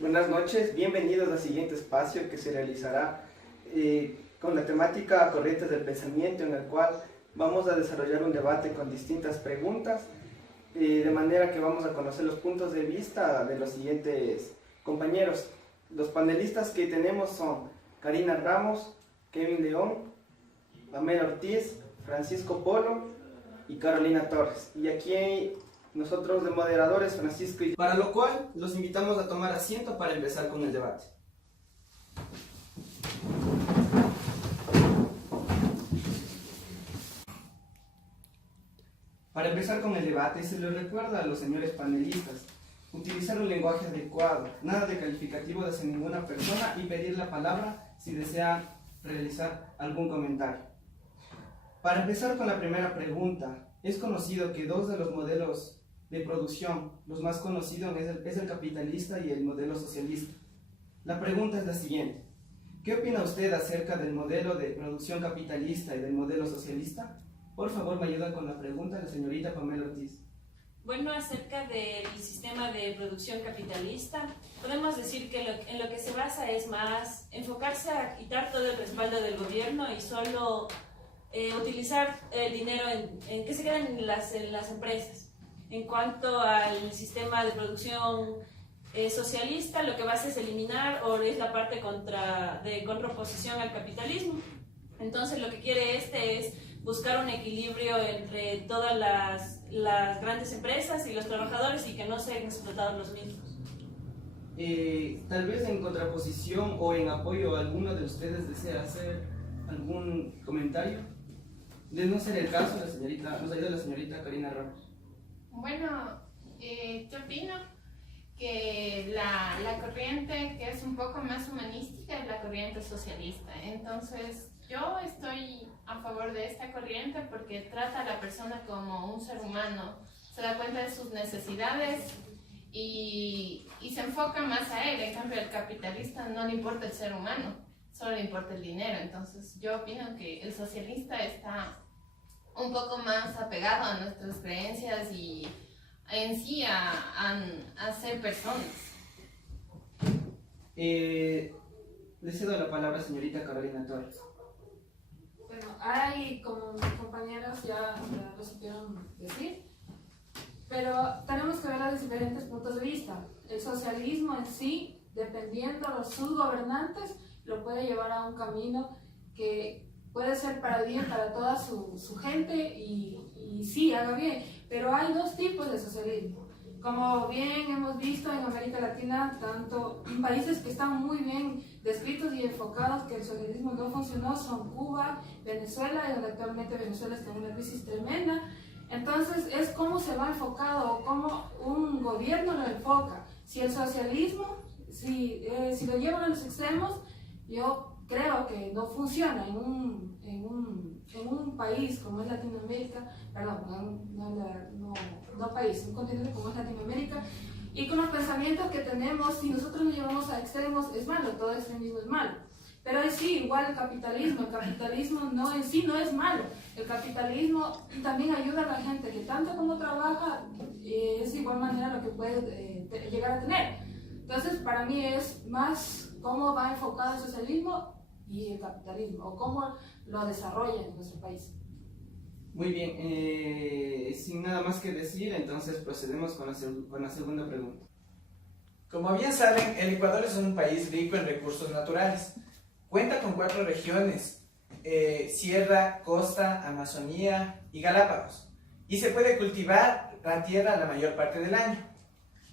Buenas noches, bienvenidos al siguiente espacio que se realizará con la temática Corrientes del Pensamiento, en el cual vamos a desarrollar un debate con distintas preguntas, de manera que vamos a conocer los puntos de vista de los siguientes compañeros. Los panelistas que tenemos son Karina Ramos, Kevin León, Pamela Ortiz, Francisco Polo y Carolina Torres. Y aquí nosotros de moderadores, Francisco y... Para lo cual, los invitamos a tomar asiento para empezar con el debate. Para empezar con el debate, se les recuerda a los señores panelistas utilizar un lenguaje adecuado, nada de calificativo hacia ninguna persona y pedir la palabra si desea realizar algún comentario. Para empezar con la primera pregunta, es conocido que dos de los modelos de producción, los más conocidos es el capitalista y el modelo socialista. La pregunta es la siguiente: ¿qué opina usted acerca del modelo de producción capitalista y del modelo socialista? Por favor, me ayuda con la pregunta la señorita Pamela Ortiz. Bueno, acerca del sistema de producción capitalista, podemos decir que en lo que se basa es más enfocarse a quitar todo el respaldo del gobierno y solo utilizar el dinero en que se queden en las empresas. En cuanto al sistema de producción socialista, lo que va a hacer es eliminar o es la parte de contraposición al capitalismo. Entonces lo que quiere es buscar un equilibrio entre todas las grandes empresas y los trabajadores y que no sean explotados los mismos. Tal vez en contraposición o en apoyo a alguno de ustedes desea hacer algún comentario. De no ser el caso, nos ayuda la señorita Karina Ramos. Bueno, yo opino que la corriente que es un poco más humanística es la corriente socialista. Entonces, yo estoy a favor de esta corriente porque trata a la persona como un ser humano, se da cuenta de sus necesidades y se enfoca más a él. En cambio, al capitalista no le importa el ser humano, solo le importa el dinero. Entonces, yo opino que el socialista está un poco más apegado a nuestras creencias y en sí a ser personas. Le cedo la palabra a señorita Carolina Torres. Bueno, hay, como mis compañeros ya lo supieron decir, pero tenemos que ver los diferentes puntos de vista. El socialismo en sí, dependiendo de sus gobernantes, lo puede llevar a un camino que puede ser para bien para toda su gente y sí, haga bien, pero hay dos tipos de socialismo. Como bien hemos visto en América Latina, tanto en países que están muy bien descritos y enfocados que el socialismo no funcionó son Cuba, Venezuela, y donde actualmente Venezuela está en una crisis tremenda. Entonces es cómo se va enfocado o cómo un gobierno lo enfoca. Si el socialismo, si lo llevan a los extremos, yo creo que no funciona en un país como es Latinoamérica, perdón, no país, un continente como es Latinoamérica, y con los pensamientos que tenemos, si nosotros nos llevamos a extremos, es malo, todo extremismo es malo. Pero es sí, igual el capitalismo no en sí no es malo. El capitalismo también ayuda a la gente que tanto como trabaja, es de igual manera lo que puede llegar a tener. Entonces, para mí es más cómo va enfocado el socialismo y el capitalismo, o cómo lo desarrolla en nuestro país. Muy bien, sin nada más que decir, entonces procedemos con la segunda pregunta. Como bien saben, el Ecuador es un país rico en recursos naturales. Cuenta con 4 regiones, Sierra, Costa, Amazonía y Galápagos, y se puede cultivar la tierra la mayor parte del año.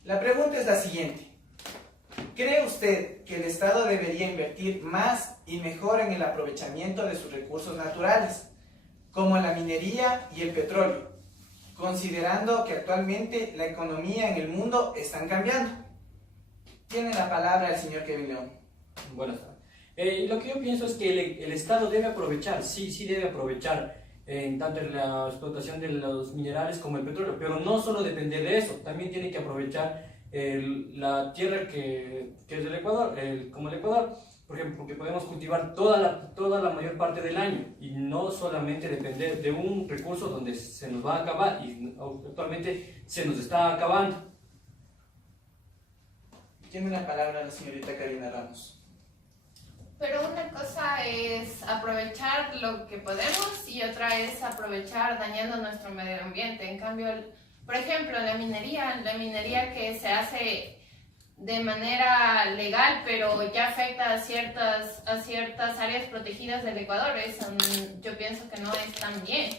La pregunta es la siguiente: ¿cree usted que el Estado debería invertir más y mejor en el aprovechamiento de sus recursos naturales, como la minería y el petróleo, considerando que actualmente la economía en el mundo están cambiando? Tiene la palabra el señor Kevin León. Buenas tardes. Lo que yo pienso es que el Estado debe aprovechar, sí debe aprovechar tanto en la explotación de los minerales como el petróleo, pero no solo depender de eso, también tiene que aprovechar la tierra que es del Ecuador, como el Ecuador, por ejemplo, porque podemos cultivar toda la mayor parte del año y no solamente depender de un recurso donde se nos va a acabar y actualmente se nos está acabando. Tiene la palabra la señorita Karina Ramos. Pero una cosa es aprovechar lo que podemos y otra es aprovechar dañando nuestro medio ambiente. En cambio, por ejemplo, la minería que se hace de manera legal, pero ya afecta a ciertas áreas protegidas del Ecuador, yo pienso que no es tan bien,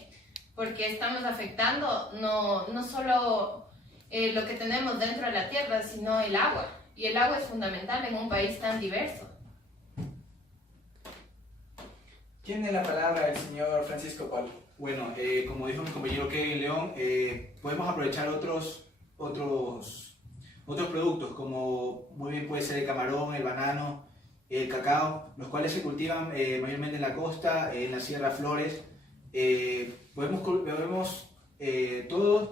porque estamos afectando no solo lo que tenemos dentro de la tierra, sino el agua. Y el agua es fundamental en un país tan diverso. Tiene la palabra el señor Francisco Polo. Bueno, como dijo mi compañero Kevin León, podemos aprovechar otros productos, como muy bien puede ser el camarón, el banano, el cacao, los cuales se cultivan mayormente en la costa, en la Sierra Flores. Podemos todos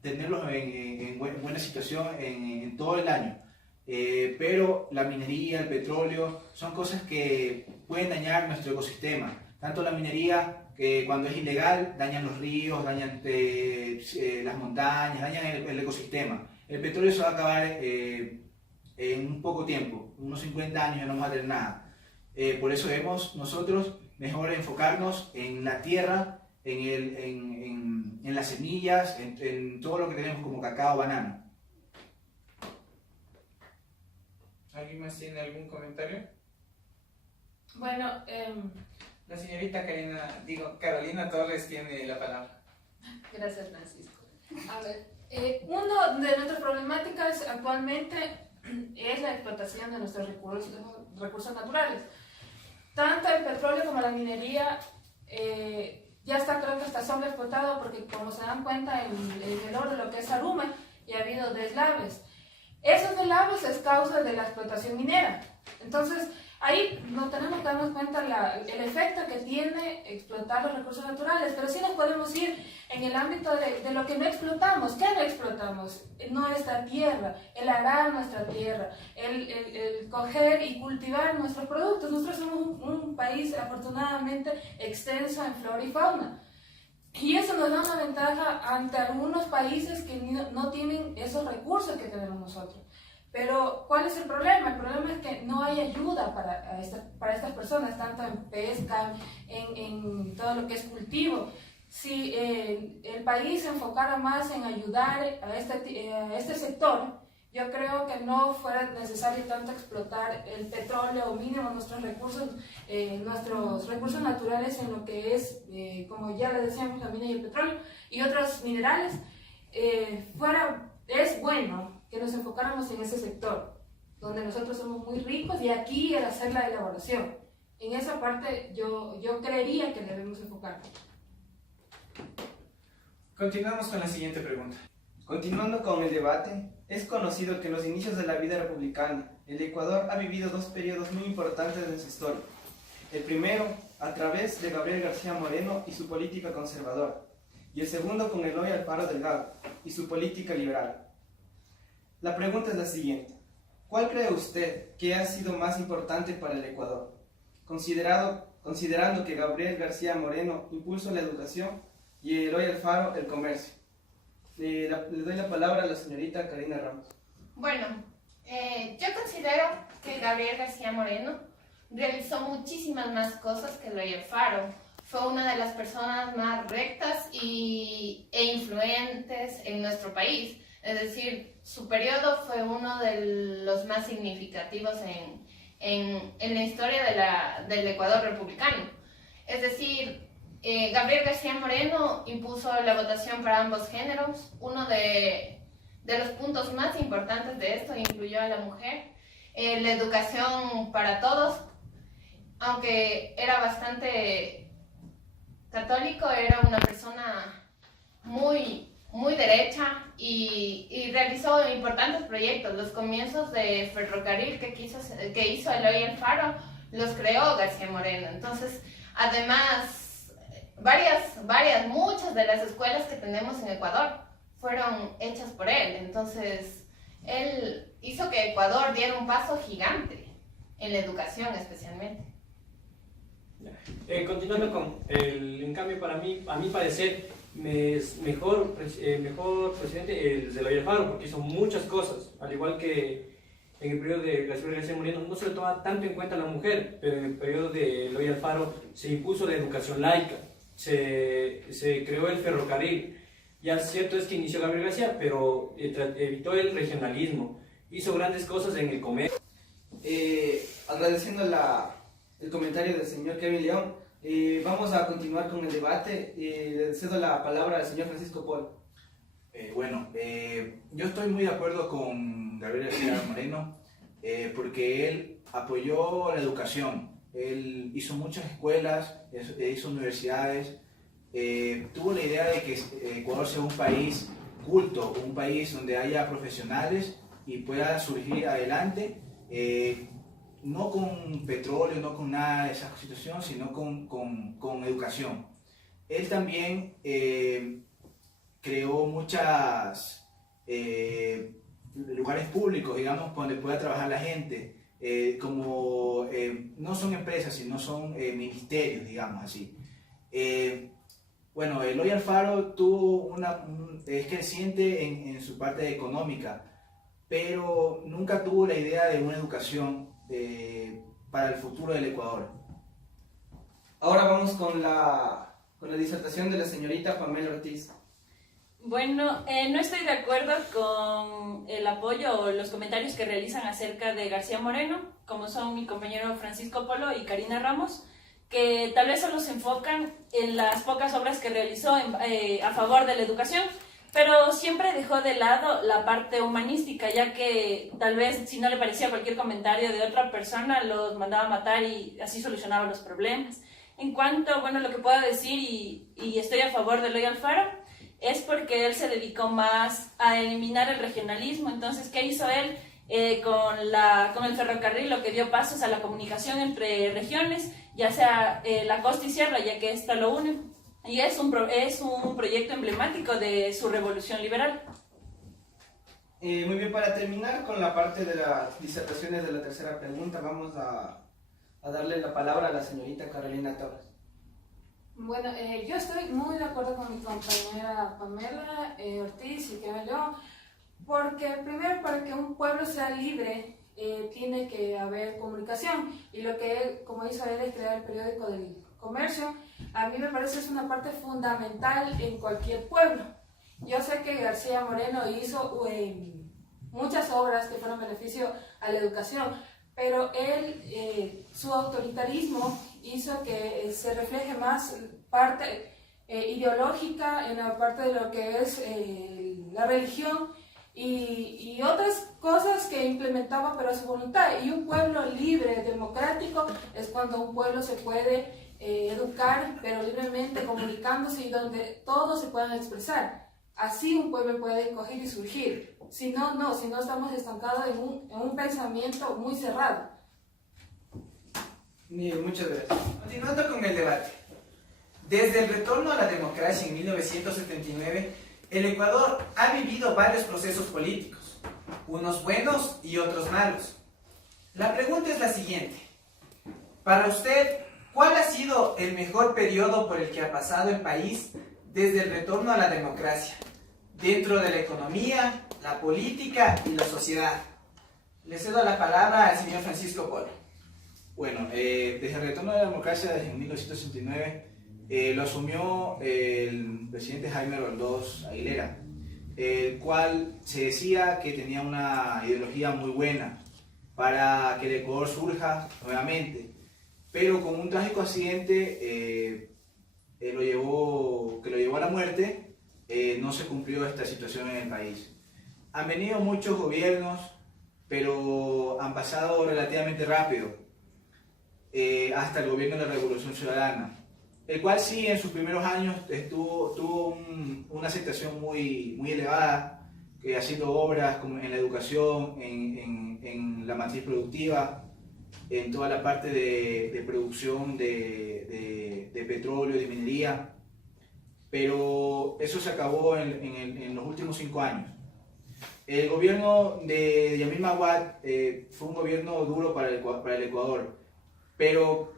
tenerlos en buena situación en todo el año. Pero la minería, el petróleo, son cosas que pueden dañar nuestro ecosistema. Tanto la minería, que cuando es ilegal, dañan los ríos, dañan las montañas, dañan el ecosistema. El petróleo se va a acabar en un poco tiempo, unos 50 años ya no vamos a tener nada. Por eso debemos nosotros mejor enfocarnos en la tierra, en las semillas, en todo lo que tenemos como cacao, banano. ¿Alguien más tiene algún comentario? Bueno, La señorita Carolina Torres tiene la palabra. gracias, Francisco. A ver, uno de nuestras problemáticas actualmente es la explotación de nuestros recursos naturales. Tanto el petróleo como la minería ya está, creo que está sobreexplotado, porque como se dan cuenta en el oro, lo que es Arume, ya ha habido deslaves. Esos deslaves es causa de la explotación minera. Entonces, ahí no tenemos que darnos cuenta el efecto que tiene explotar los recursos naturales, pero sí nos podemos ir en el ámbito de lo que no explotamos. ¿Qué no explotamos? Nuestra tierra, el arar nuestra tierra, el coger y cultivar nuestros productos. Nosotros somos un país afortunadamente extenso en flora y fauna. Y eso nos da una ventaja ante algunos países que no tienen esos recursos que tenemos nosotros. Pero, ¿cuál es el problema? El problema es que no hay ayuda para estas personas, tanto en pesca, en todo lo que es cultivo. Si el país se enfocara más en ayudar a este sector, yo creo que no fuera necesario tanto explotar el petróleo o mínimo nuestros recursos naturales en lo que es, como ya le decíamos, la mina y el petróleo y otros minerales. Es bueno que nos enfocáramos en ese sector, donde nosotros somos muy ricos, y aquí el hacer la elaboración. En esa parte yo creería que debemos enfocarnos. Continuamos con la siguiente pregunta. Continuando con el debate, es conocido que en los inicios de la vida republicana, el Ecuador ha vivido dos periodos muy importantes de su historia. El primero, a través de Gabriel García Moreno y su política conservadora, y el segundo con Eloy Alfaro Delgado y su política liberal. La pregunta es la siguiente: ¿cuál cree usted que ha sido más importante para el Ecuador, considerando que Gabriel García Moreno impulsó la educación y Eloy Alfaro el comercio? Le doy la palabra a la señorita Karina Ramos. Bueno, yo considero que Gabriel García Moreno realizó muchísimas más cosas que Eloy Alfaro. Fue una de las personas más rectas e influyentes en nuestro país. Es decir, su periodo fue uno de los más significativos en la historia del Ecuador republicano. Es decir, Gabriel García Moreno impuso la votación para ambos géneros. Uno de los puntos más importantes de esto incluyó a la mujer. La educación para todos, aunque era bastante católico, era una persona muy derecha y realizó importantes proyectos. Los comienzos de ferrocarril que hizo Eloy Alfaro los creó García Moreno. Entonces, además, muchas de las escuelas que tenemos en Ecuador fueron hechas por él. Entonces, él hizo que Ecuador diera un paso gigante en la educación especialmente. Continuando con en cambio, para mí, a mi parecer, es mejor presidente el de Eloy Alfaro, porque hizo muchas cosas, al igual que en el periodo de García Moreno no se le tomaba tanto en cuenta a la mujer, pero en el periodo de Eloy Alfaro se impuso la educación laica, se creó el ferrocarril. Ya cierto es que inició Gabriel García, pero evitó el regionalismo, hizo grandes cosas en el comercio. Agradeciendo el comentario del señor Kevin León, vamos a continuar con el debate. Le cedo la palabra al señor Francisco Polo. Yo estoy muy de acuerdo con Gabriel García Moreno porque él apoyó la educación, él hizo muchas escuelas, hizo universidades, tuvo la idea de que Ecuador sea un país culto, un país donde haya profesionales y pueda surgir adelante, no con petróleo, no con nada de esa situación, sino con educación. Él también creó muchas lugares públicos, digamos, donde pueda trabajar la gente, no son empresas, sino son ministerios, digamos así. Eloy Alfaro es creciente en su parte económica, pero nunca tuvo la idea de una educación para el futuro del Ecuador. Ahora vamos con la disertación de la señorita Pamela Ortiz. Bueno, no estoy de acuerdo con el apoyo o los comentarios que realizan acerca de García Moreno, como son mi compañero Francisco Polo y Karina Ramos, que tal vez solo se enfocan en las pocas obras que realizó a favor de la educación, pero siempre dejó de lado la parte humanística, ya que tal vez si no le parecía cualquier comentario de otra persona, los mandaba a matar y así solucionaba los problemas. En cuanto, lo que puedo decir, y estoy a favor de Eloy Alfaro, es porque él se dedicó más a eliminar el regionalismo. Entonces, ¿qué hizo él? Con el ferrocarril, lo que dio pasos a la comunicación entre regiones, ya sea la costa y sierra, ya que esta lo une. Y es un proyecto emblemático de su revolución liberal. Muy bien, para terminar con la parte de las disertaciones de la tercera pregunta, vamos a darle la palabra a la señorita Carolina Torres. Bueno, yo estoy muy de acuerdo con mi compañera Pamela Ortiz y Kevin León, porque primero, para que un pueblo sea libre tiene que haber comunicación, y lo que él, como hizo él, es crear el periódico del comercio. A mí me parece es una parte fundamental en cualquier pueblo. Yo sé que García Moreno hizo muchas obras que fueron beneficio a la educación, pero él, su autoritarismo hizo que se refleje más parte ideológica en la parte de lo que es la religión y otras cosas que implementaba pero a su voluntad. Y un pueblo libre, democrático, es cuando un pueblo se puede educar, pero libremente, comunicándose y donde todos se puedan expresar. Así un pueblo puede coger y surgir. Si no estamos estancados en un pensamiento muy cerrado. Muchas gracias. Continuando con el debate. Desde el retorno a la democracia en 1979, el Ecuador ha vivido varios procesos políticos, unos buenos y otros malos. La pregunta es la siguiente. Para usted, ¿cuál ha sido el mejor periodo por el que ha pasado el país desde el retorno a la democracia, dentro de la economía, la política y la sociedad? Le cedo la palabra al señor Francisco Polo. Desde el retorno de la democracia desde 1969 lo asumió el presidente Jaime Roldós Aguilera, el cual se decía que tenía una ideología muy buena para que el Ecuador surja nuevamente, pero con un trágico accidente que lo llevó a la muerte, no se cumplió esta situación en el país. Han venido muchos gobiernos, pero han pasado relativamente rápido, hasta el gobierno de la Revolución Ciudadana, el cual sí en sus primeros años tuvo una aceptación muy elevada, haciendo obras como en la educación, en la matriz productiva, en toda la parte de producción de petróleo, de minería, pero eso se acabó en los últimos 5 años. El gobierno de Yamil Maguad fue un gobierno duro para el Ecuador, pero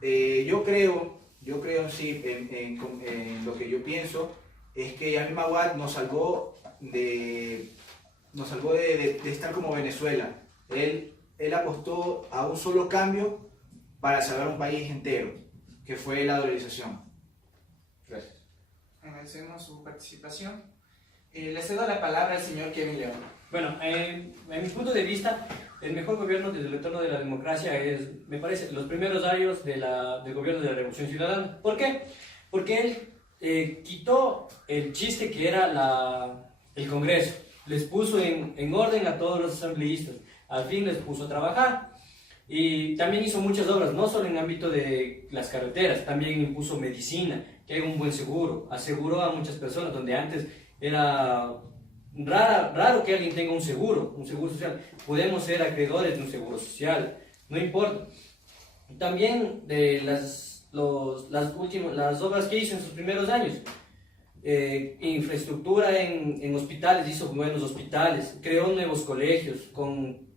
yo creo sí, en lo que yo pienso, es que Yamil Maguad nos salvó de nos salvó de estar como Venezuela. Él apostó a un solo cambio para salvar un país entero, que fue la dolarización. Gracias. Agradecemos su participación. Le cedo la palabra al señor Kevin León. Bueno, en mi punto de vista, el mejor gobierno desde el retorno de la democracia es, me parece, los primeros años del gobierno de la Revolución Ciudadana. ¿Por qué? Porque él quitó el chiste que era el Congreso, les puso en orden a todos los asambleístas, al fin les puso a trabajar. Y también hizo muchas obras, no solo en el ámbito de las carreteras, también impuso medicina, que hay un buen seguro, aseguró a muchas personas donde antes era raro que alguien tenga un seguro social. Podemos ser acreedores de un seguro social, no importa. También de las obras que hizo en sus primeros años, infraestructura en hospitales, hizo buenos hospitales, creó nuevos colegios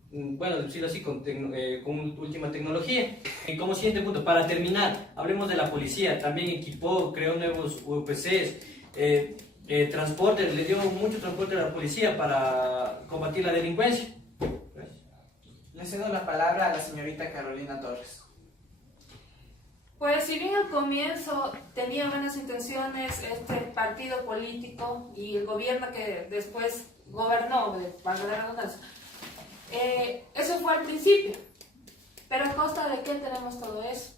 bueno, decirlo así, con última tecnología. Y como siguiente punto, para terminar, hablemos de la policía. También equipó, creó nuevos UPCs, transporte, le dio mucho transporte a la policía para combatir la delincuencia. Gracias. Le cedo la palabra a la señorita Carolina Torres. Pues si bien al comienzo tenía buenas intenciones este partido político y el gobierno que después gobernó, valga la redundancia, eso fue al principio. Pero ¿a costa de qué tenemos todo eso?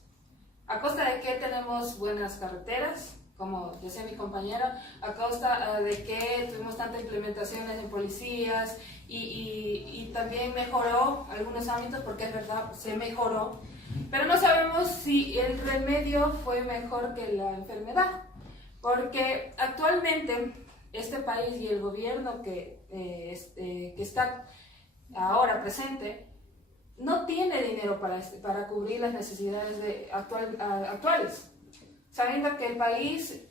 ¿A costa de qué tenemos buenas carreteras? Como decía mi compañera, a costa de que tuvimos tantas implementaciones en policías y también mejoró algunos ámbitos, porque es verdad, se mejoró, pero no sabemos si el remedio fue mejor que la enfermedad, porque actualmente este país y el gobierno que está ahora presente no tiene dinero para cubrir las necesidades actuales. Sabiendo que el país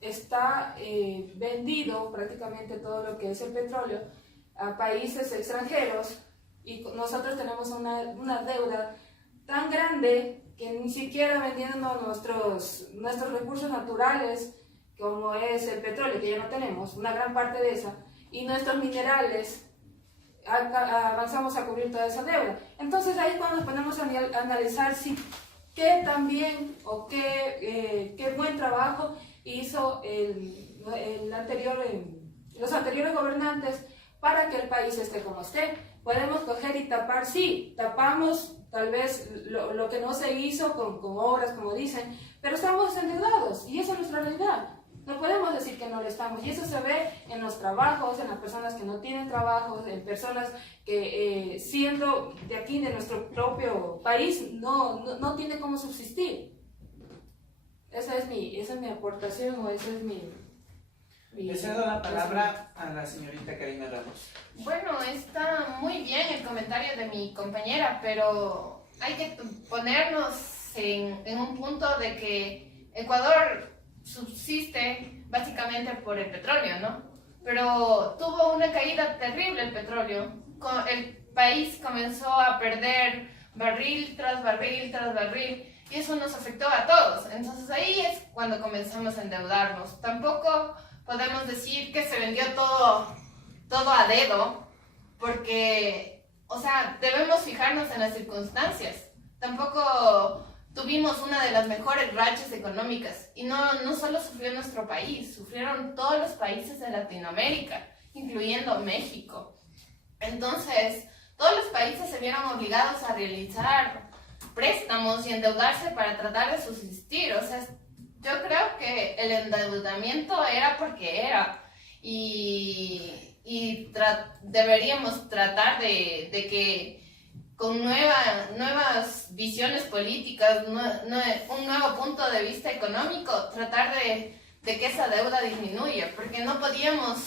está vendido prácticamente todo lo que es el petróleo a países extranjeros y nosotros tenemos una deuda tan grande que ni siquiera vendiendo nuestros recursos naturales, como es el petróleo, que ya no tenemos, una gran parte de esa, y nuestros minerales, avanzamos a cubrir toda esa deuda. Entonces ahí cuando nos ponemos a analizar si qué tan bien o qué buen trabajo hizo los anteriores gobernantes para que el país esté como esté. Podemos coger y tapar, sí, tapamos tal vez lo que no se hizo con obras, como dicen, pero estamos endeudados y esa es nuestra realidad. No podemos decir que no lo estamos, y eso se ve en los trabajos, en las personas que no tienen trabajos, en personas que siendo de aquí, de nuestro propio país, no tiene cómo subsistir. Esa es mi aportación, o esa es mi Le cedo la palabra a la señorita Karina Ramos. Bueno, está muy bien el comentario de mi compañera, pero hay que ponernos en un punto de que Ecuador subsiste básicamente por el petróleo, ¿no? Pero tuvo una caída terrible el petróleo. El país comenzó a perder barril tras barril tras barril y eso nos afectó a todos. Entonces ahí es cuando comenzamos a endeudarnos. Tampoco podemos decir que se vendió todo a dedo, porque, o sea, debemos fijarnos en las circunstancias. Tampoco tuvimos una de las mejores rachas económicas y no solo sufrió nuestro país, sufrieron todos los países de Latinoamérica, incluyendo México. Entonces, todos los países se vieron obligados a realizar préstamos y endeudarse para tratar de subsistir. O sea, yo creo que el endeudamiento era porque era y deberíamos tratar de que con nuevas visiones políticas, un nuevo punto de vista económico, tratar de que esa deuda disminuya, porque no podíamos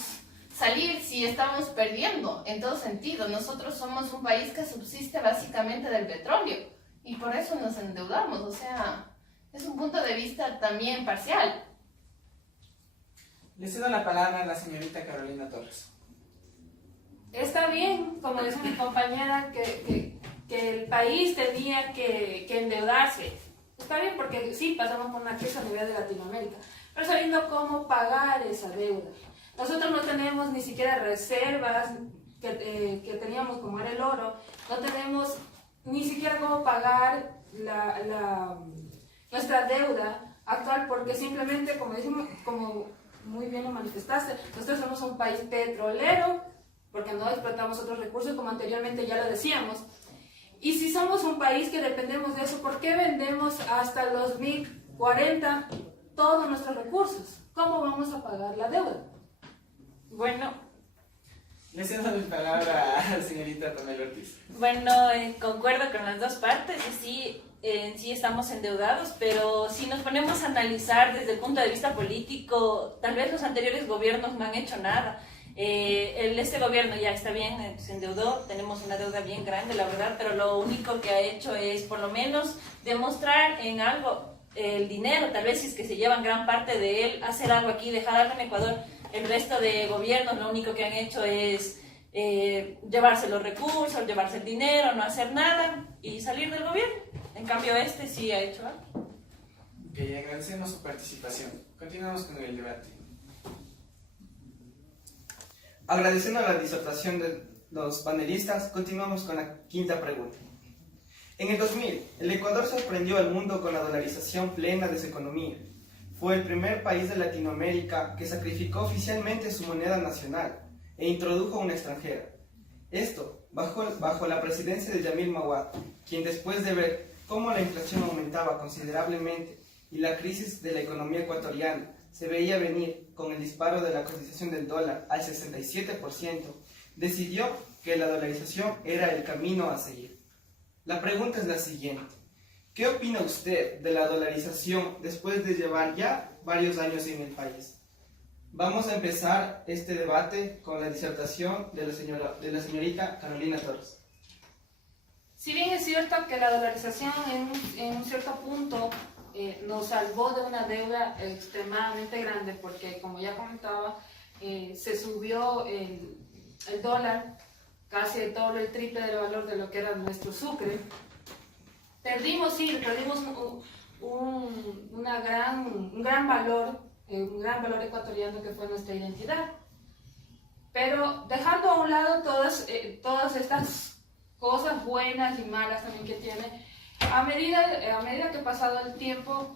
salir si estábamos perdiendo en todo sentido. Nosotros somos un país que subsiste básicamente del petróleo y por eso nos endeudamos, o sea, es un punto de vista también parcial. Le cedo la palabra a la señorita Carolina Torres. Está bien, como dice mi compañera, que el país tenía que endeudarse. Está bien porque sí, pasamos por una crisis a nivel de Latinoamérica, pero sabiendo cómo pagar esa deuda. Nosotros no tenemos ni siquiera reservas que teníamos, como era el oro, no tenemos ni siquiera cómo pagar nuestra deuda actual, porque simplemente, como muy bien lo manifestaste, nosotros somos un país petrolero, porque no explotamos otros recursos, como anteriormente ya lo decíamos. Y si somos un país que dependemos de eso, ¿por qué vendemos hasta el 2040 todos nuestros recursos? ¿Cómo vamos a pagar la deuda? Bueno, Le cedo la palabra a la señorita Pamela Ortiz. bueno, concuerdo con las dos partes y sí, en sí estamos endeudados, pero si nos ponemos a analizar desde el punto de vista político, tal vez los anteriores gobiernos no han hecho nada. Este gobierno ya está bien, se endeudó, tenemos una deuda bien grande, la verdad, pero lo único que ha hecho es por lo menos demostrar en algo el dinero, tal vez si es que se llevan gran parte de él, hacer algo aquí, dejar algo en Ecuador. El resto de gobiernos lo único que han hecho es llevarse los recursos, llevarse el dinero, no hacer nada y salir del gobierno. En cambio este sí ha hecho algo. Ok, agradecemos su participación. Continuamos con el debate. Agradeciendo la disertación de los panelistas, continuamos con la quinta pregunta. En el 2000, el Ecuador sorprendió al mundo con la dolarización plena de su economía. Fue el primer país de Latinoamérica que sacrificó oficialmente su moneda nacional e introdujo una extranjera. Esto bajo la presidencia de Yamil Mahuad, quien después de ver cómo la inflación aumentaba considerablemente y la crisis de la economía ecuatoriana se veía venir con el disparo de la cotización del dólar al 67%, decidió que la dolarización era el camino a seguir. La pregunta es la siguiente. ¿Qué opina usted de la dolarización después de llevar ya varios años en el país? Vamos a empezar este debate con la disertación de la señorita Carolina Torres. Si bien es cierto que la dolarización en un cierto punto nos salvó de una deuda extremadamente grande, porque como ya comentaba, se subió el dólar casi el doble, el triple del valor de lo que era nuestro sucre. Perdimos un gran valor ecuatoriano que fue nuestra identidad. Pero dejando a un lado todas estas cosas buenas y malas también que tiene, a medida que ha pasado el tiempo,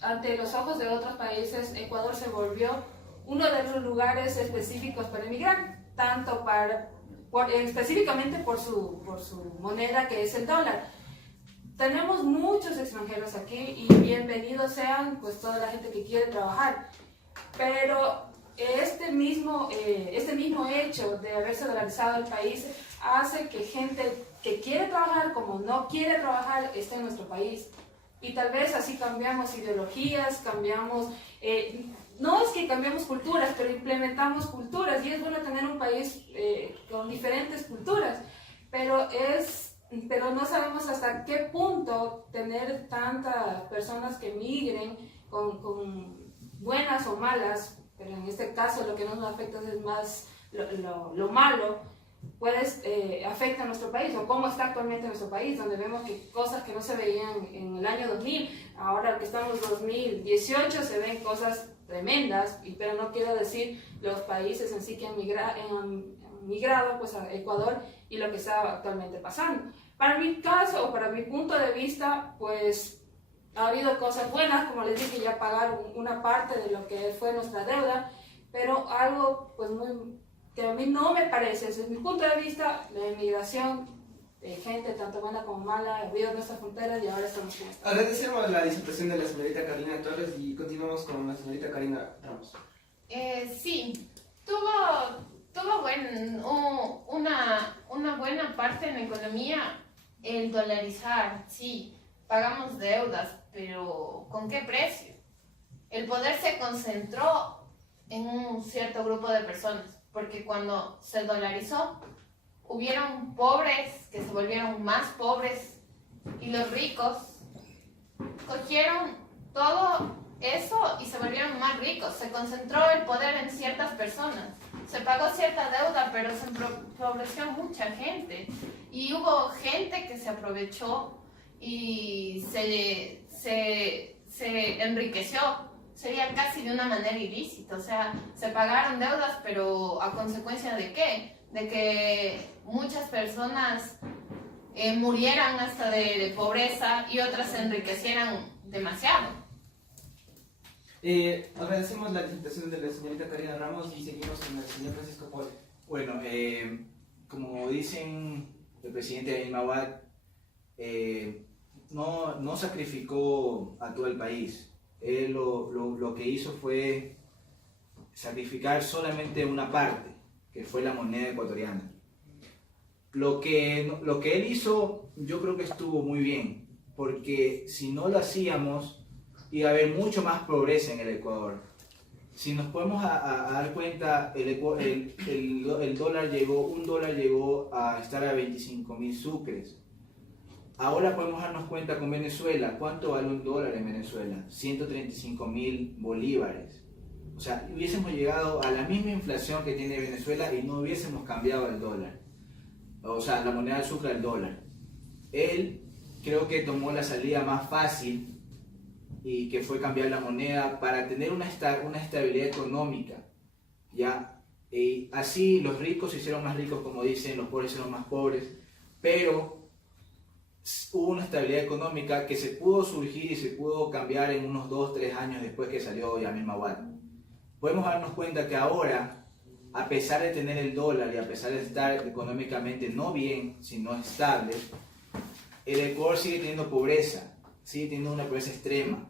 ante los ojos de otros países, Ecuador se volvió uno de los lugares específicos para emigrar, tanto específicamente por su moneda, que es el dólar. Tenemos muchos extranjeros aquí y bienvenidos sean pues toda la gente que quiere trabajar, pero este mismo hecho de haberse dolarizado el país hace que gente que quiere trabajar como no quiere trabajar esté en nuestro país, y tal vez así cambiamos ideologías, no es que cambiamos culturas, pero implementamos culturas, y es bueno tener un país con diferentes culturas, pero no sabemos hasta qué punto tener tantas personas que migren con buenas o malas, pero en este caso lo que nos afecta es más lo malo, pues afecta a nuestro país, o cómo está actualmente nuestro país, donde vemos que cosas que no se veían en el año 2000, ahora que estamos en 2018 se ven cosas tremendas, pero no quiero decir los países en sí que han migrado pues, a Ecuador y lo que está actualmente pasando. Para mi caso, o para mi punto de vista, pues ha habido cosas buenas, como les dije, ya pagaron una parte de lo que fue nuestra deuda, pero algo pues que a mí no me parece, desde mi punto de vista, la inmigración de gente tanto buena como mala, ha habido nuestras fronteras y ahora estamos con esto. Agradecemos la disertación de la señorita Carolina Torres y continuamos con la señorita Karina Ramos. Sí, tuvo una buena parte en la economía el dolarizar, sí, pagamos deudas, pero ¿con qué precio? El poder se concentró en un cierto grupo de personas, porque cuando se dolarizó, hubieron pobres que se volvieron más pobres y los ricos cogieron todo eso y se volvieron más ricos. Se concentró el poder en ciertas personas. Se pagó cierta deuda, pero se empobreció mucha gente. Y hubo gente que se aprovechó y se enriqueció. Sería casi de una manera ilícita. O sea, se pagaron deudas, pero ¿a consecuencia de qué? de que muchas personas murieran hasta de pobreza y otras se enriquecieran demasiado. Agradecemos la invitación de la señorita Karina Ramos y seguimos con el señor Francisco Polo. Bueno, como dicen el presidente de Mawad, no sacrificó a todo el país. Él lo que hizo fue sacrificar solamente una parte, que fue la moneda ecuatoriana. Lo que él hizo, yo creo que estuvo muy bien, porque si no lo hacíamos, iba a haber mucho más pobreza en el Ecuador. Si nos podemos a dar cuenta, el dólar llegó a estar a 25.000 sucres. Ahora podemos darnos cuenta con Venezuela, ¿cuánto vale un dólar en Venezuela? 135.000 bolívares. O sea, hubiésemos llegado a la misma inflación que tiene Venezuela y no hubiésemos cambiado el dólar. O sea, la moneda del sucre al dólar. Él creo que tomó la salida más fácil y que fue cambiar la moneda para tener una estabilidad económica, ¿ya? Y así los ricos se hicieron más ricos, como dicen, los pobres se hicieron más pobres, pero hubo una estabilidad económica que se pudo surgir y se pudo cambiar en unos 2-3 años después que salió Yamil Mawad. Podemos darnos cuenta que ahora, a pesar de tener el dólar y a pesar de estar económicamente no bien, sino estable, el Ecuador sigue teniendo pobreza, sigue teniendo una pobreza extrema,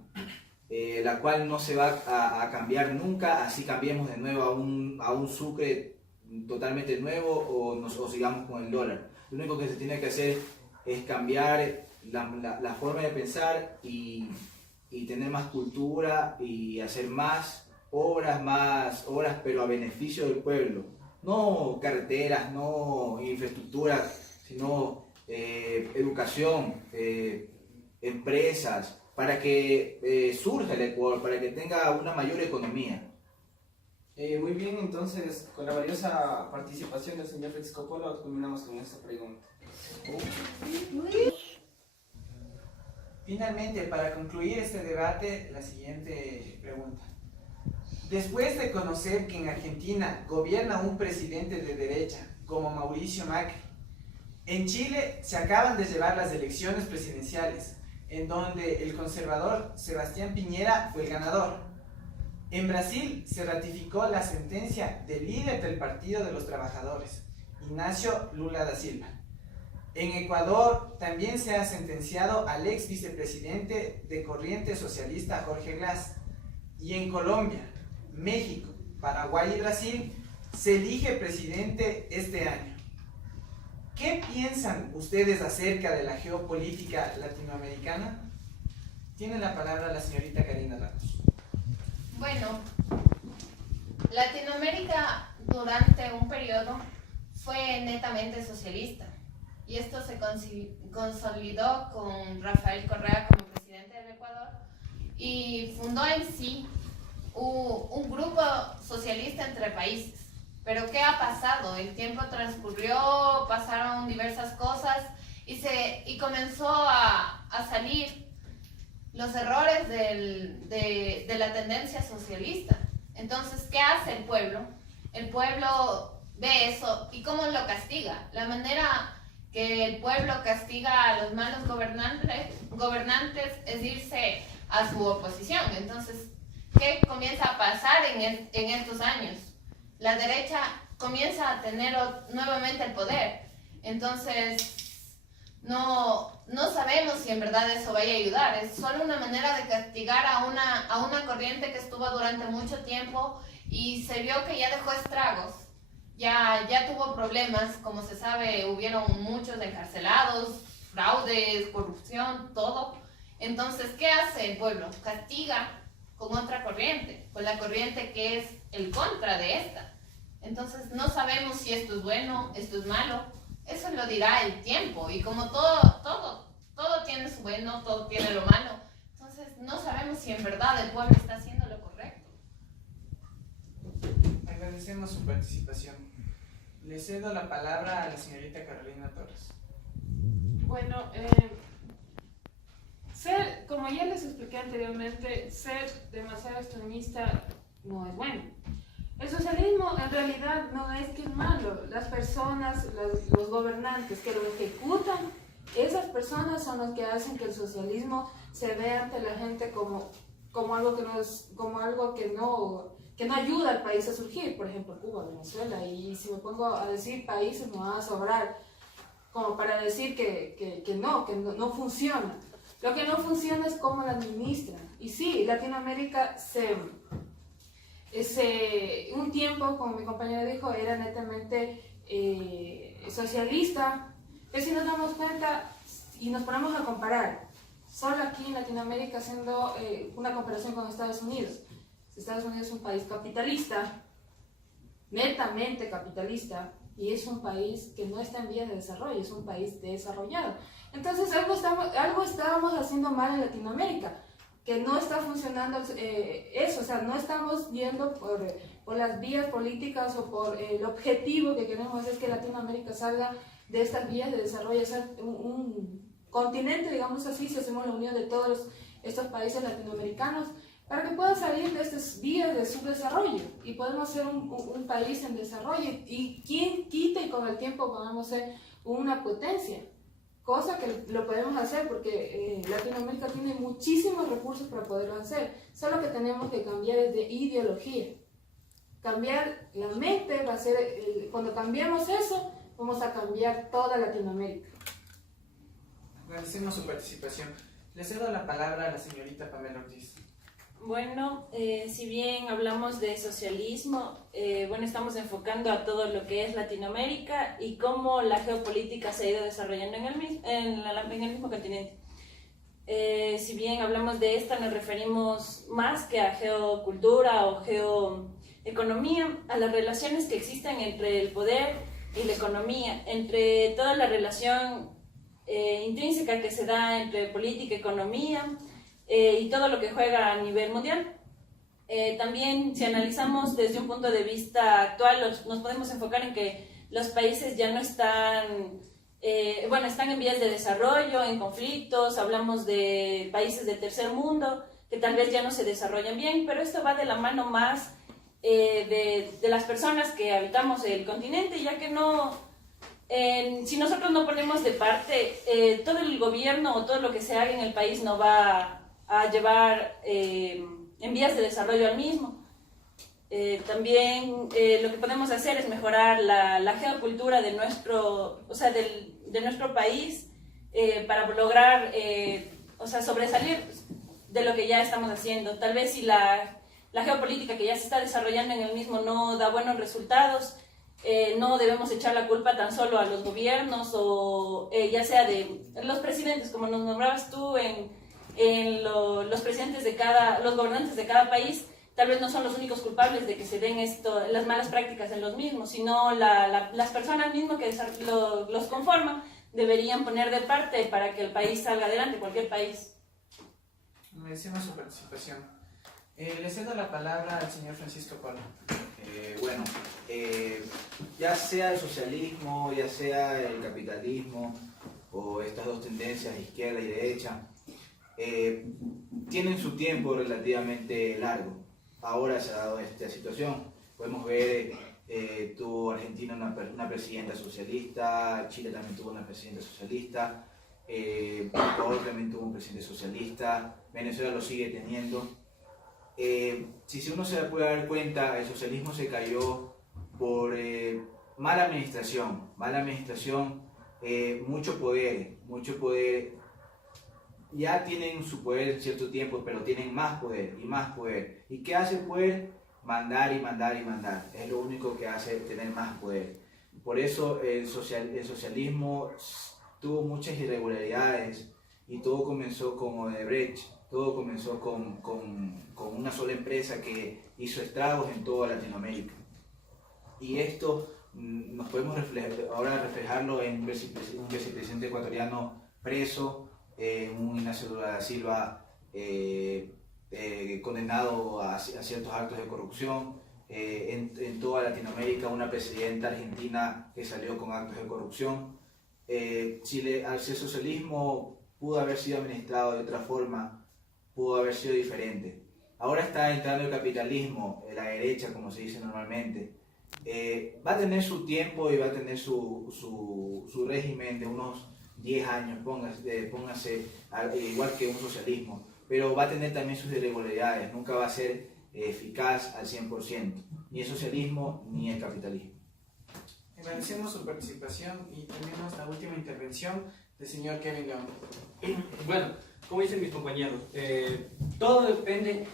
la cual no se va a cambiar nunca, así cambiemos de nuevo a un sucre totalmente nuevo o sigamos con el dólar. Lo único que se tiene que hacer es cambiar la forma de pensar y tener más cultura y hacer más obras, pero a beneficio del pueblo. No carreteras, no infraestructuras, sino educación, empresas, para que surja el Ecuador, para que tenga una mayor economía. Muy bien, entonces, con la valiosa participación del señor Francisco Polo, culminamos con esta pregunta. Finalmente, para concluir este debate, la siguiente pregunta. Después de conocer que en Argentina gobierna un presidente de derecha como Mauricio Macri, en Chile se acaban de llevar las elecciones presidenciales, en donde el conservador Sebastián Piñera fue el ganador. En Brasil se ratificó la sentencia del líder del Partido de los Trabajadores, Ignacio Lula da Silva. En Ecuador también se ha sentenciado al ex vicepresidente de Corriente Socialista Jorge Glass. Y en Colombia, México, Paraguay y Brasil se elige presidente este año. ¿Qué piensan ustedes acerca de la geopolítica latinoamericana? Tiene la palabra la señorita Karina Ramos. Bueno, Latinoamérica durante un periodo fue netamente socialista y esto se consolidó con Rafael Correa como presidente del Ecuador y fundó en sí un grupo socialista entre países. Pero ¿qué ha pasado? El tiempo transcurrió, pasaron diversas cosas y comenzó a salir los errores de la tendencia socialista. Entonces, ¿qué hace el pueblo? El pueblo ve eso y ¿cómo lo castiga? La manera que el pueblo castiga a los malos gobernantes es irse a su oposición. Entonces, ¿qué comienza a pasar en estos años? La derecha comienza a tener nuevamente el poder. Entonces, no sabemos si en verdad eso vaya a ayudar. Es solo una manera de castigar a una corriente que estuvo durante mucho tiempo y se vio que ya dejó estragos. Ya tuvo problemas, como se sabe, hubieron muchos encarcelados, fraudes, corrupción, todo. Entonces, ¿qué hace el pueblo? Castiga con otra corriente, con la corriente que es el contra de esta. Entonces, no sabemos si esto es bueno, esto es malo. Eso lo dirá el tiempo. Y como todo tiene su bueno, todo tiene lo malo. Entonces, no sabemos si en verdad el pueblo está haciendo lo correcto. Agradecemos su participación. Le cedo la palabra a la señorita Carolina Torres. Bueno, como ya les expliqué anteriormente, ser demasiado extremista no es bueno. El socialismo en realidad no es que es malo. Las personas, los gobernantes que lo ejecutan, esas personas son los que hacen que el socialismo se vea ante la gente como algo que no es, como algo que no ayuda al país a surgir. Por ejemplo, Cuba, Venezuela, y si me pongo a decir países me van a sobrar como para decir que no funciona. Lo que no funciona es cómo la administran. Y sí, Latinoamérica un tiempo, como mi compañero dijo, era netamente socialista, pero si nos damos cuenta y nos ponemos a comparar, solo aquí en Latinoamérica haciendo una comparación con Estados Unidos. Estados Unidos es un país capitalista, netamente capitalista, y es un país que no está en vías de desarrollo, es un país desarrollado. Entonces algo estábamos haciendo mal en Latinoamérica, que no está funcionando eso, o sea, no estamos yendo por las vías políticas o por el objetivo que queremos es que Latinoamérica salga de estas vías de desarrollo, o sea, un continente, digamos así, si hacemos la unión de todos estos países latinoamericanos, para que puedan salir de estas vías de subdesarrollo y podemos ser un país en desarrollo y quien quita y con el tiempo podamos ser una potencia, cosa que lo podemos hacer porque Latinoamérica tiene muchísimos recursos para poderlo hacer, solo que tenemos que cambiar de ideología, cambiar la mente va a ser, cuando cambiamos eso vamos a cambiar toda Latinoamérica. Agradecemos su participación. Le cedo la palabra a la señorita Pamela Ortiz. Bueno, si bien hablamos de socialismo, bueno, estamos enfocando a todo lo que es Latinoamérica y cómo la geopolítica se ha ido desarrollando en el mismo continente. Si bien hablamos de esta, nos referimos más que a geocultura o geoeconomía, a las relaciones que existen entre el poder y la economía, entre toda la relación intrínseca que se da entre política, economía, y todo lo que juega a nivel mundial. También si analizamos desde un punto de vista actual, nos podemos enfocar en que los países ya no están, están en vías de desarrollo, en conflictos, hablamos de países del tercer mundo que tal vez ya no se desarrollan bien, pero esto va de la mano más de las personas que habitamos el continente, ya que si nosotros no ponemos de parte, todo el gobierno o todo lo que se haga en el país no va a llevar en vías de desarrollo al mismo. También lo que podemos hacer es mejorar la geocultura de nuestro país para lograr sobresalir de lo que ya estamos haciendo. Tal vez si la geopolítica que ya se está desarrollando en el mismo no da buenos resultados, no debemos echar la culpa tan solo a los gobiernos o ya sea de los presidentes, como nos nombrabas tú, los presidentes los gobernantes de cada país. Tal vez no son los únicos culpables de que se den las malas prácticas en los mismos, sino las personas mismas que los conforman deberían poner de parte para que el país salga adelante, cualquier país. Agradecemos su participación. Le cedo la palabra al señor Francisco Polo. Ya sea el socialismo, ya sea el capitalismo o estas dos tendencias, izquierda y derecha, tienen su tiempo relativamente largo. Ahora se ha dado esta situación. Podemos ver, tuvo Argentina una presidenta socialista, Chile también tuvo una presidenta socialista, Ecuador también tuvo un presidente socialista, Venezuela lo sigue teniendo. Si uno se puede dar cuenta, el socialismo se cayó por mala administración, mucho poder. Ya tienen su poder en cierto tiempo, pero tienen más poder y más poder. ¿Y qué hace el poder? Mandar y mandar y mandar. Es lo único que hace tener más poder. Por eso el socialismo tuvo muchas irregularidades y todo comenzó con Odebrecht. Todo comenzó con una sola empresa que hizo estragos en toda Latinoamérica. Y esto nos podemos reflejarlo en un vicepresidente ecuatoriano preso, un Ignacio Lula da Silva condenado a ciertos actos de corrupción, en toda Latinoamérica una presidenta argentina que salió con actos de corrupción. Si el socialismo pudo haber sido administrado de otra forma, pudo haber sido diferente, ahora está entrando el capitalismo, la derecha, como se dice normalmente. Va a tener su tiempo y va a tener su régimen de unos 10 años, póngase igual que un socialismo, pero va a tener también sus irregularidades, nunca va a ser eficaz al 100%, ni el socialismo ni el capitalismo. Agradecemos su participación y tenemos la última intervención del señor Kevin León. Bueno, como dicen mis compañeros, todo depende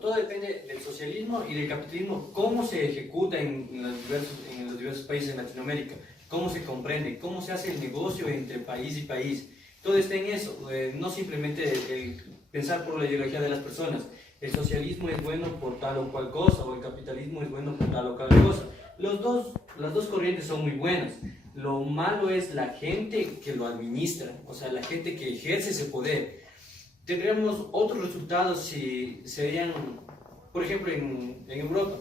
todo depende del socialismo y del capitalismo, cómo se ejecuta en los diversos países de Latinoamérica, cómo se comprende, cómo se hace el negocio entre país y país. Todo está en eso, no simplemente el pensar por la ideología de las personas. El socialismo es bueno por tal o cual cosa, o el capitalismo es bueno por tal o cual cosa. Las dos corrientes son muy buenas. Lo malo es la gente que lo administra, o sea, la gente que ejerce ese poder. Tendríamos otros resultados si serían, por ejemplo, en Europa,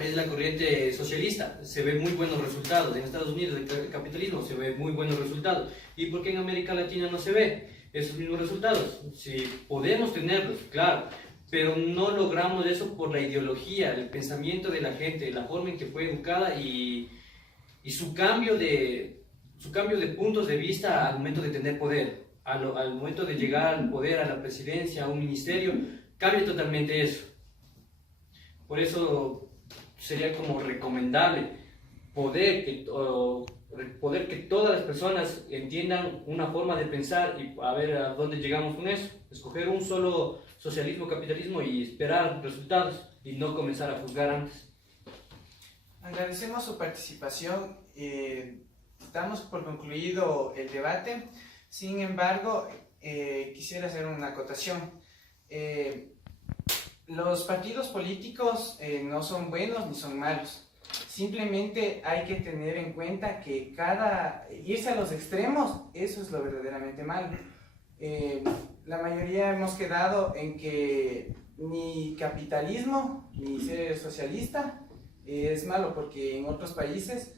es la corriente socialista, se ven muy buenos resultados. En Estados Unidos, el capitalismo, se ve muy buenos resultados. ¿Y por qué en América Latina no se ve esos mismos resultados? Si podemos tenerlos, claro, pero no logramos eso por la ideología, el pensamiento de la gente, la forma en que fue educada y su cambio de puntos de vista al momento de tener poder. Al momento de llegar al poder, a la presidencia, a un ministerio, cambia totalmente eso. Por eso sería como recomendable poder que todas las personas entiendan una forma de pensar y a ver a dónde llegamos con eso. Escoger un solo socialismo, capitalismo y esperar resultados y no comenzar a juzgar antes. Agradecemos su participación. Damos por concluido el debate. Sin embargo, quisiera hacer una acotación. Los partidos políticos no son buenos ni son malos. Simplemente hay que tener en cuenta que irse a los extremos, eso es lo verdaderamente malo. La mayoría hemos quedado en que ni capitalismo ni ser socialista es malo, porque en otros países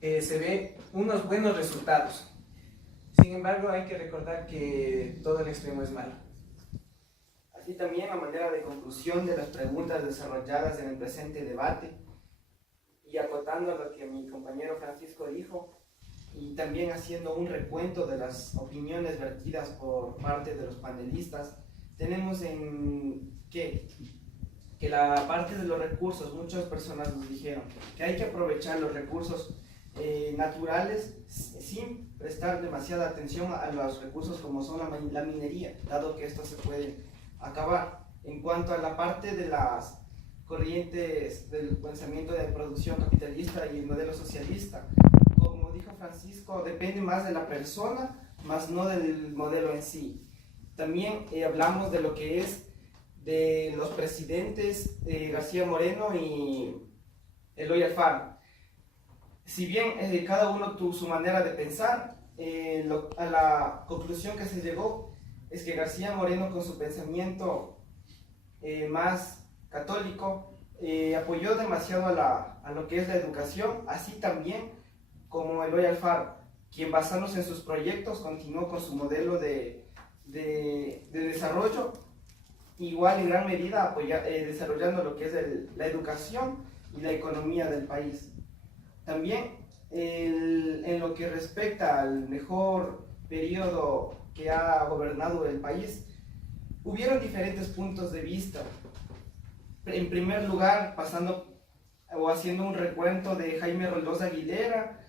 se ve unos buenos resultados. Sin embargo, hay que recordar que todo el extremo es malo. Así también, a manera de conclusión de las preguntas desarrolladas en el presente debate, y acotando lo que mi compañero Francisco dijo, y también haciendo un recuento de las opiniones vertidas por parte de los panelistas, tenemos en que la parte de los recursos, muchas personas nos dijeron que hay que aprovechar los recursos naturales sin prestar demasiada atención a los recursos como son la minería, dado que estos se pueden acabar. En cuanto a la parte de las corrientes del pensamiento de producción capitalista y el modelo socialista, como dijo Francisco, depende más de la persona, más no del modelo en sí. También hablamos de lo que es de los presidentes García Moreno y Eloy Alfaro. Si bien cada uno tuvo su manera de pensar, a la conclusión que se llegó es que García Moreno, con su pensamiento más católico, apoyó demasiado a lo que es la educación, así también como Eloy Alfaro, quien basándose en sus proyectos continuó con su modelo de desarrollo, igual en gran medida desarrollando lo que es la educación y la economía del país. También en lo que respecta al mejor periodo que ha gobernado el país, hubieron diferentes puntos de vista. En primer lugar, haciendo un recuento de Jaime Roldós Aguilera,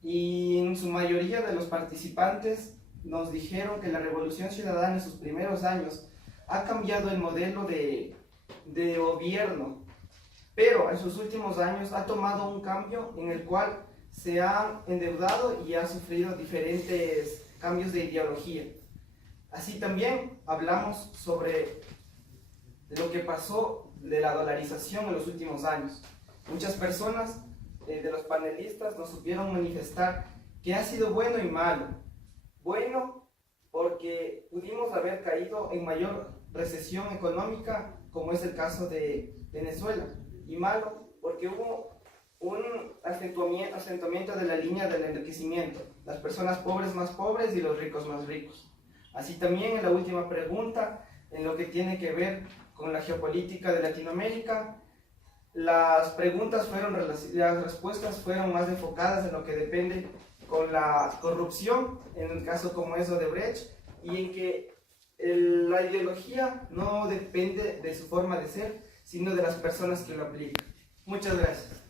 y en su mayoría de los participantes nos dijeron que la Revolución Ciudadana en sus primeros años ha cambiado el modelo de gobierno, pero en sus últimos años ha tomado un cambio en el cual se ha endeudado y ha sufrido diferentes cambios de ideología. Así también hablamos sobre lo que pasó de la dolarización en los últimos años. Muchas personas de los panelistas nos supieron manifestar que ha sido bueno y malo. Bueno, porque pudimos haber caído en mayor recesión económica, como es el caso de Venezuela, y malo porque hubo un acentuamiento de la línea del enriquecimiento, las personas pobres más pobres y los ricos más ricos. Así también, en la última pregunta, en lo que tiene que ver con la geopolítica de Latinoamérica. Las respuestas fueron más enfocadas en lo que depende con la corrupción, en el caso como es Odebrecht, y en que la ideología no depende de su forma de ser, sino de las personas que lo aplican. Muchas gracias.